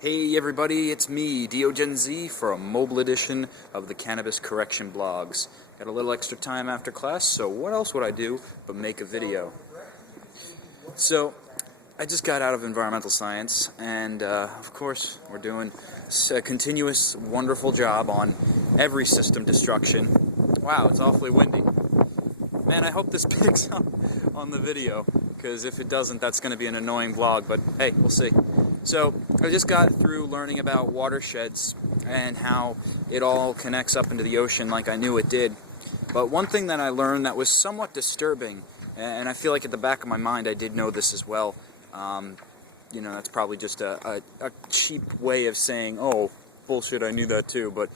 Hey everybody, it's me, DeoGenZ, for a mobile edition of the Cannabis Correction blogs. Got a little extra time after class, so what else would I do but make a video? So, I just got out of environmental science, and of course, we're doing a continuous, wonderful job on every system destruction. Wow, it's awfully windy. Man, I hope this picks up on the video, because if it doesn't, that's going to be an annoying vlog, but hey, we'll see. So, I just got through learning about watersheds and how it all connects up into the ocean like I knew it did. But one thing that I learned that was somewhat disturbing, and I feel like at the back of my mind I did know this as well, you know, that's probably just a cheap way of saying, oh, bullshit, I knew that too, but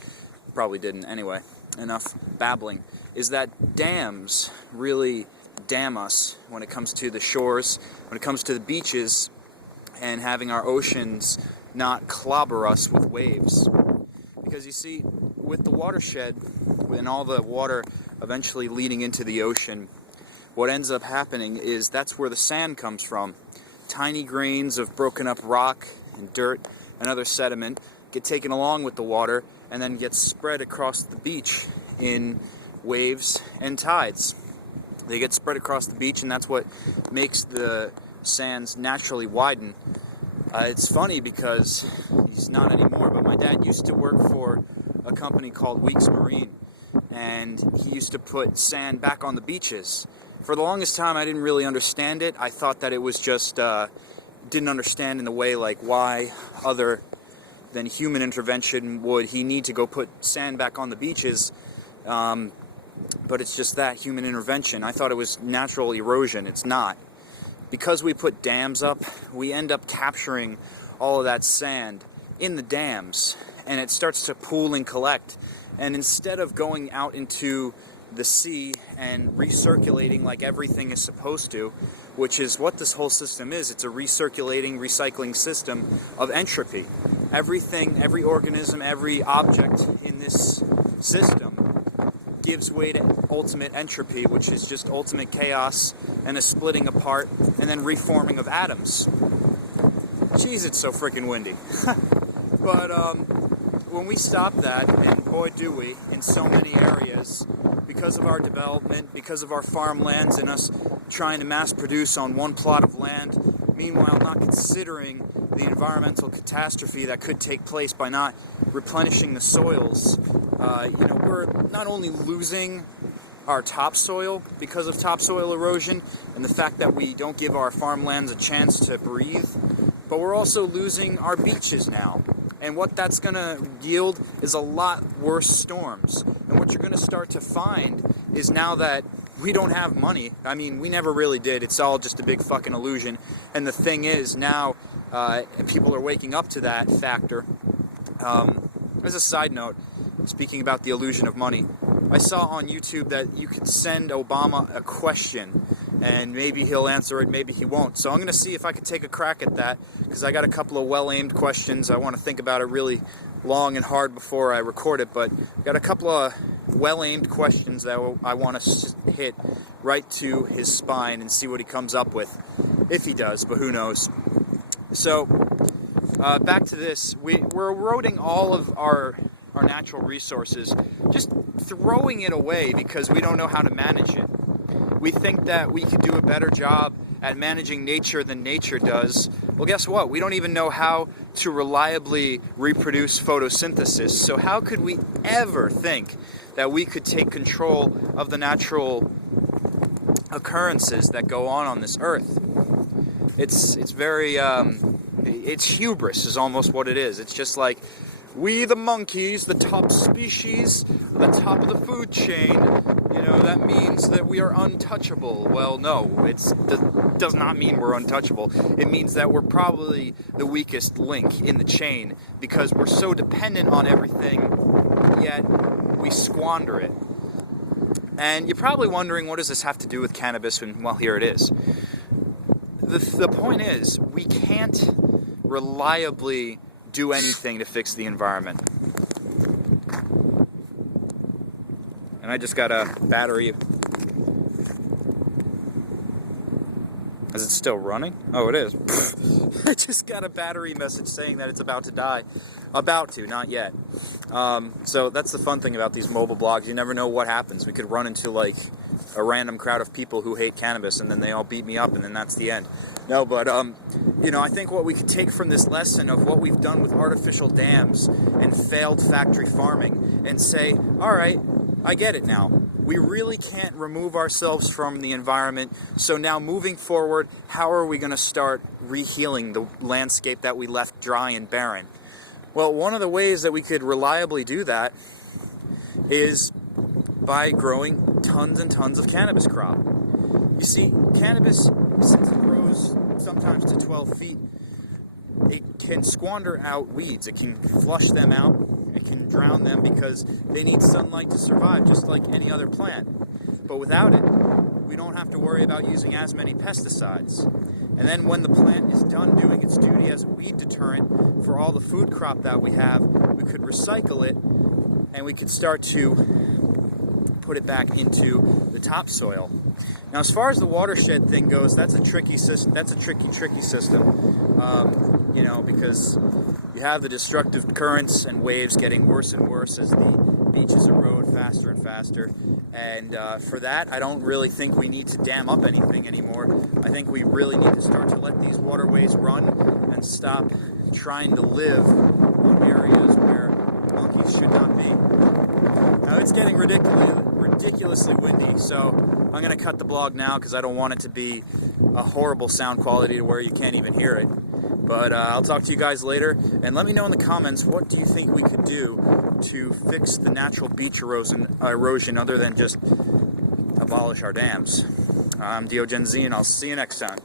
probably didn't. Anyway, enough babbling. Is that dams really dam us when it comes to the shores, when it comes to the beaches, and having our oceans not clobber us with waves. Because you see, with the watershed and all the water eventually leading into the ocean, what ends up happening is that's where the sand comes from. Tiny grains of broken up rock and dirt and other sediment get taken along with the water and then get spread across the beach in waves and tides. They get spread across the beach, and that's what makes the sands naturally widen. It's funny because he's not anymore, but my dad used to work for a company called Weeks Marine, and he used to put sand back on the beaches. For the longest time, I didn't really understand it. I thought that it was just, didn't understand in the way, like, why other than human intervention would he need to go put sand back on the beaches, but it's just that, human intervention. I thought it was natural erosion. It's not. Because we put dams up, we end up capturing all of that sand in the dams, and it starts to pool and collect. And instead of going out into the sea and recirculating like everything is supposed to, which is what this whole system is, it's a recirculating, recycling system of entropy. Everything, every organism, every object in this system gives way to ultimate entropy, which is just ultimate chaos and a splitting apart and then reforming of atoms. Jeez, it's so freaking windy. But when we stop that, and boy do we, in so many areas, because of our development, because of our farmlands and us trying to mass produce on one plot of land, meanwhile not considering the environmental catastrophe that could take place by not replenishing the soils, you know, we're not only losing our topsoil because of topsoil erosion and the fact that we don't give our farmlands a chance to breathe, but we're also losing our beaches now. And what that's going to yield is a lot worse storms. And what you're going to start to find is now that we don't have money. I mean, we never really did. It's all just a big fucking illusion. And the thing is, now people are waking up to that factor. As a side note, speaking about the illusion of money, I saw on YouTube that you could send Obama a question, and maybe he'll answer it, maybe he won't. So I'm going to see if I could take a crack at that, because I got a couple of well-aimed questions. I want to think about it really long and hard before I record it, but I've got a couple of well-aimed questions that I want to hit right to his spine and see what he comes up with. If he does, but who knows. So, back to this. We're eroding all of our natural resources, just throwing it away because we don't know how to manage it. We think that we could do a better job at managing nature than nature does. Well, guess what? We don't even know how to reliably reproduce photosynthesis. So how could we ever think that we could take control of the natural occurrences that go on this earth? It's very, it's hubris is almost what it is. It's just like, we the monkeys, the top species, the top of the food chain, you know, that means that we are untouchable. Well, no, it does not mean we're untouchable. It means that we're probably the weakest link in the chain because we're so dependent on everything, yet we squander it. And you're probably wondering, what does this have to do with cannabis? And, well, here it is. The point is, we can't reliably do anything to fix the environment. And I just got a battery. Is it still running? Oh, it is. I just got a battery message saying that it's about to die. About to, not yet. So that's the fun thing about these mobile blogs. You never know what happens. We could run into like a random crowd of people who hate cannabis, and then they all beat me up, and then that's the end. No, but you know, I think what we could take from this lesson of what we've done with artificial dams and failed factory farming and say, all right, I get it now. We really can't remove ourselves from the environment, so now moving forward, how are we going to start rehealing the landscape that we left dry and barren? Well, one of the ways that we could reliably do that is by growing tons and tons of cannabis crop. You see, cannabis, since it grows sometimes to 12 feet, it can squander out weeds. It can flush them out. It can drown them because they need sunlight to survive, just like any other plant. But without it, we don't have to worry about using as many pesticides. And then when the plant is done doing its duty as a weed deterrent for all the food crop that we have, we could recycle it and we could start to put it back into the topsoil. Now, as far as the watershed thing goes, that's a tricky system. That's a tricky system. You know, because you have the destructive currents and waves getting worse and worse as the beaches erode faster and faster. And for that, I don't really think we need to dam up anything anymore. I think we really need to start to let these waterways run and stop trying to live on areas where monkeys should not be. Now, it's getting ridiculously windy, so I'm going to cut the blog now because I don't want it to be a horrible sound quality to where you can't even hear it. But I'll talk to you guys later, and let me know in the comments, what do you think we could do to fix the natural beach erosion other than just abolish our dams? I'm DeoGenZ, and I'll see you next time.